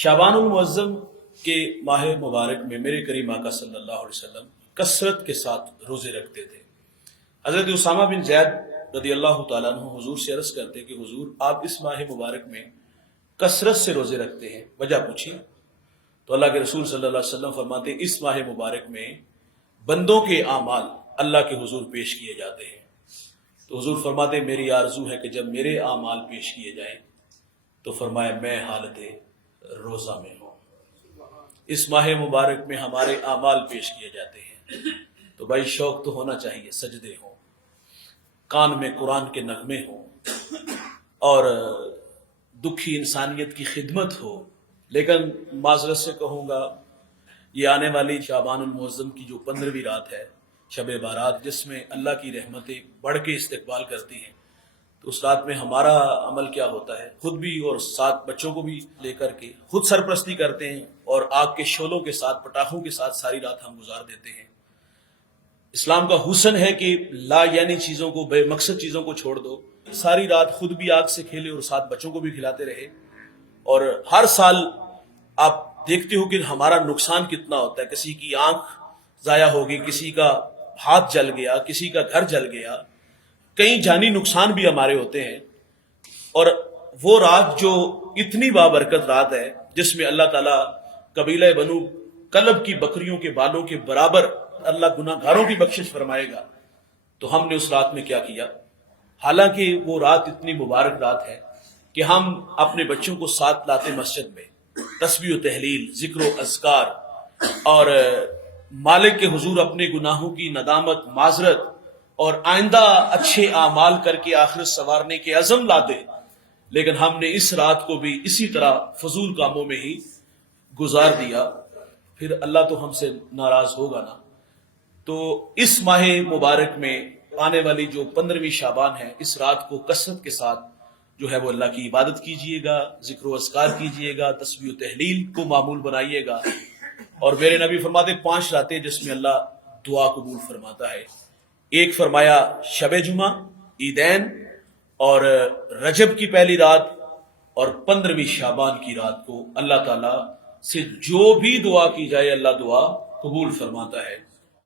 شعبان المعظم کے ماہ مبارک میں میرے کریم آقا صلی اللہ علیہ وسلم کثرت کے ساتھ روزے رکھتے تھے۔ حضرت اسامہ بن زید رضی اللہ تعالیٰ عنہ حضور سے عرض کرتے کہ حضور آپ اس ماہ مبارک میں کثرت سے روزے رکھتے ہیں، وجہ پوچھی تو اللہ کے رسول صلی اللہ علیہ وسلم فرماتے اس ماہ مبارک میں بندوں کے اعمال اللہ کے حضور پیش کیے جاتے ہیں۔ تو حضور فرماتے میری آرزو ہے کہ جب میرے اعمال پیش کیے جائیں تو فرمایا میں حالت روزہ میں ہوں۔ اس ماہ مبارک میں ہمارے اعمال پیش کیے جاتے ہیں تو بھائی شوق تو ہونا چاہیے، سجدے ہوں، کان میں قرآن کے نغمے ہوں اور دکھی انسانیت کی خدمت ہو۔ لیکن معذرت سے کہوں گا یہ آنے والی شعبان المعظم کی جو 15ویں رات ہے، شب بارات، جس میں اللہ کی رحمتیں بڑھ کے استقبال کرتی ہیں، تو اس رات میں ہمارا عمل کیا ہوتا ہے؟ خود بھی اور ساتھ بچوں کو بھی لے کر کے خود سرپرستی کرتے ہیں اور آگ کے شعلوں کے ساتھ، پٹاخوں کے ساتھ ساری رات ہم گزار دیتے ہیں۔ اسلام کا حسن ہے کہ لا یعنی چیزوں کو، بے مقصد چیزوں کو چھوڑ دو، ساری رات خود بھی آگ سے کھیلے اور ساتھ بچوں کو بھی کھلاتے رہے۔ اور ہر سال آپ دیکھتے ہو کہ ہمارا نقصان کتنا ہوتا ہے، کسی کی آنکھ ضائع ہوگی، کسی کا ہاتھ جل گیا، کسی کا گھر جل گیا، کئی جانی نقصان بھی ہمارے ہوتے ہیں۔ اور وہ رات جو اتنی بابرکت رات ہے جس میں اللہ تعالیٰ قبیلہ بنو کلب کی بکریوں کے بالوں کے برابر اللہ گناہ گاروں کی بخشش فرمائے گا، تو ہم نے اس رات میں کیا کیا؟ حالانکہ وہ رات اتنی مبارک رات ہے کہ ہم اپنے بچوں کو ساتھ لاتے مسجد میں، تسبیح و تحلیل، ذکر و اذکار اور مالک کے حضور اپنے گناہوں کی ندامت، معذرت اور آئندہ اچھے اعمال کر کے آخرت سنوارنے کے عزم لاتے، لیکن ہم نے اس رات کو بھی اسی طرح فضول کاموں میں ہی گزار دیا، پھر اللہ تو ہم سے ناراض ہوگا نا۔ تو اس ماہ مبارک میں آنے والی جو 15ویں شعبان ہے، اس رات کو کثرت کے ساتھ جو ہے وہ اللہ کی عبادت کیجئے گا، ذکر و اذکار کیجئے گا، تسبیح و تحلیل کو معمول بنائیے گا۔ اور میرے نبی فرماتے 5 راتیں جس میں اللہ دعا قبول فرماتا ہے۔ ایک فرمایا شب جمعہ، عیدین اور رجب کی پہلی رات اور 15ویں شعبان کی رات کو اللہ تعالیٰ سے جو بھی دعا کی جائے اللہ دعا قبول فرماتا ہے۔